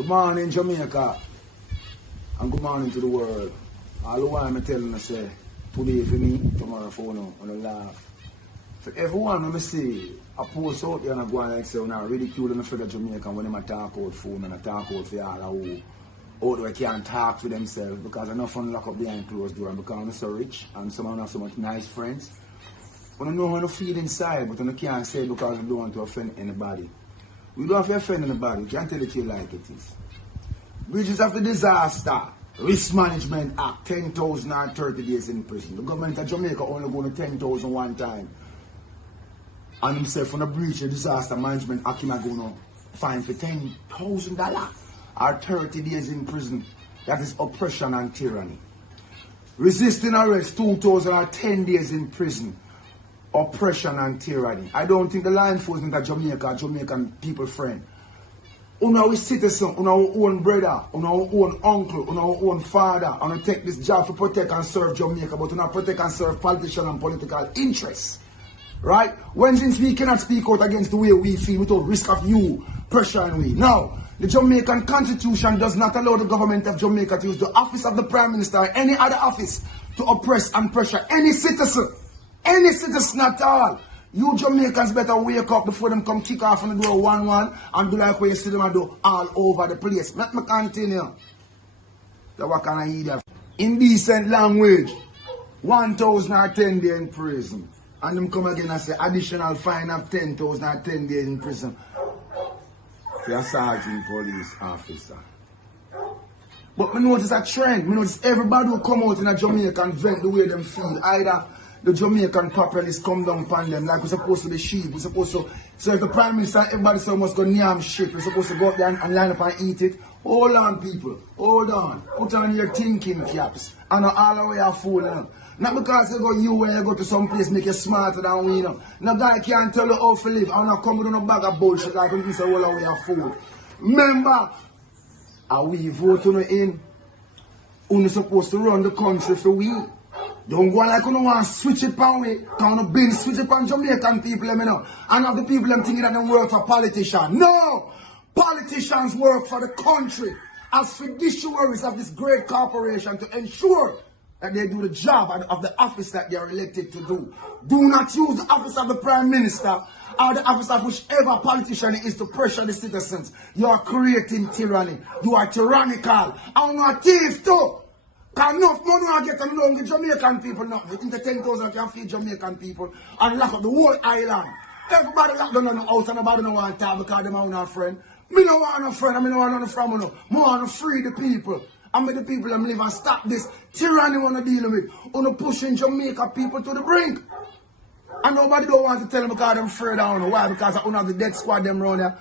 Good morning, Jamaica, and good morning to the world. All the while I'm telling you, say, today for me, tomorrow for you, and I laugh. For everyone, let me see, I post out there and I go and say, when I ridicule and afraid of Jamaica when I talk out phone and I talk out for all who out there can't talk for themselves because I know fun lock up behind closed doors because I'm so rich and some have so much nice friends. I don't know how to feel inside, but I can't say it because I don't want to offend anybody. We don't have to offend anybody. We can't tell it to you like it is. Bridges after disaster, Risk Management Act, 10,000 and 30 days in prison. The government of Jamaica only going to 10,000 one time. And himself on a breach of disaster management act, him are going to fine for $10,000 or 30 days in prison. That is oppression and tyranny. Resisting arrest, 2,010 days in prison. Oppression and tyranny. I don't think the law enforcement of Jamaica, Jamaican people friend. On our citizen, on our own brother, on our own uncle, on our own father, and we take this job to protect and serve Jamaica, but not protect and serve politicians and political interests. Right? When since we cannot speak out against the way we feel without risk of you pressuring we. Now, the Jamaican Constitution does not allow the government of Jamaica to use the office of the Prime Minister or any other office to oppress and pressure any citizen. Any citizen at all. You Jamaicans better wake up before them come kick off on the door 1-1 and do like what you see them do all over the place. Let me continue. So what can I hear? Indecent language. 1,010 days in prison. And them come again and say additional fine of 10,010 days in prison. For a sergeant police officer. But me notice a trend. Me notice everybody who come out in a Jamaica and vent the way them feel. Either the Jamaican populace come down upon them like we're supposed to be sheep. We're supposed to, so if the Prime Minister, everybody say must go yam shit, we're supposed to go up there and line up and eat it. Hold on, people. Hold on. Put on your thinking caps. And all the way are fooling. Not because you go you when you go to some place make you smarter than we know. No guy can't tell you how to live. I'm not coming with no bag of bullshit like you say all the way are fool. Remember, are we voting in? We're supposed to run the country for we. Don't go like you don't want to switch it on me. Can't been switch it on Jamaican people, let me know. And have the people them thinking that they work for politicians. No! Politicians work for the country as fiduciaries of this great corporation to ensure that they do the job of the office that they are elected to do. Do not use the office of the Prime Minister or the office of whichever politician it is to pressure the citizens. You are creating tyranny. You are tyrannical. And you are thief too. Because enough money I get and don't give Jamaican people nothing. You think the 10,000 can feed Jamaican people and lock up the whole island. Everybody locked down on the house and nobody don't want to talk because they don't want a friend. Me don't want no friend and me don't want no friend. I want to free the people. And make the people them live and stop this tyranny we want to deal with. On pushing Jamaica people to the brink. And nobody don't want to tell them because they're afraid of them. Why? Because I have the death squad them around there.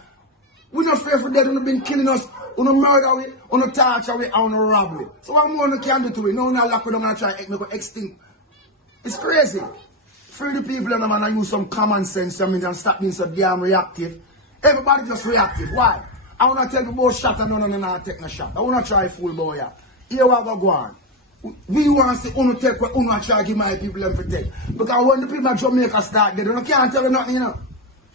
We're not afraid for death. They've been killing us. On a murder way, on a torture way, and on a robbery. So what more you can do to it? No, not lock them and try to make it extinct. It's crazy. Free the people and man and use some common sense and stop being so damn reactive. Everybody just reactive. Why? I want to tell you about shot and none of them not take no shot. I want to try fool boy here. Here we go on. We want to say, uno take what uno try to give my people them for take. Because when the people of Jamaica start dead, you can't tell you nothing, you know.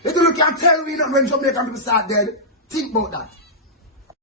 You can't tell me nothing when Jamaican people start dead. Think about that.